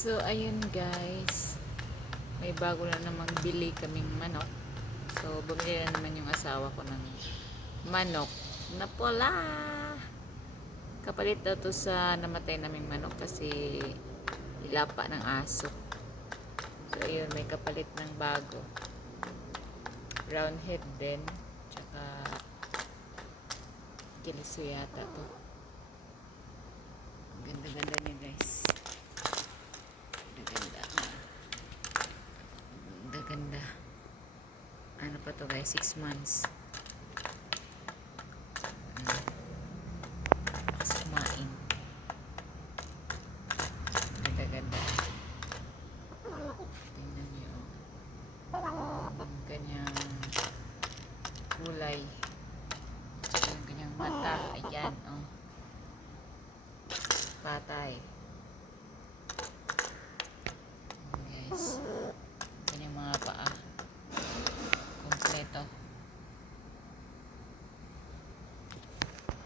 So, ayun guys. May bago na namang bili kaming manok. So, bumili na naman yung asawa ko ng manok na pula. Kapalit daw to sa namatay naming manok kasi ilapa ng aso. So, ayun, may kapalit ng bago. Brown head din. Tsaka kiliso yata to. ano pa to guys, 6 months. Kasi kumain. Ganda-ganda. Mata. Ayan, oh. Patay.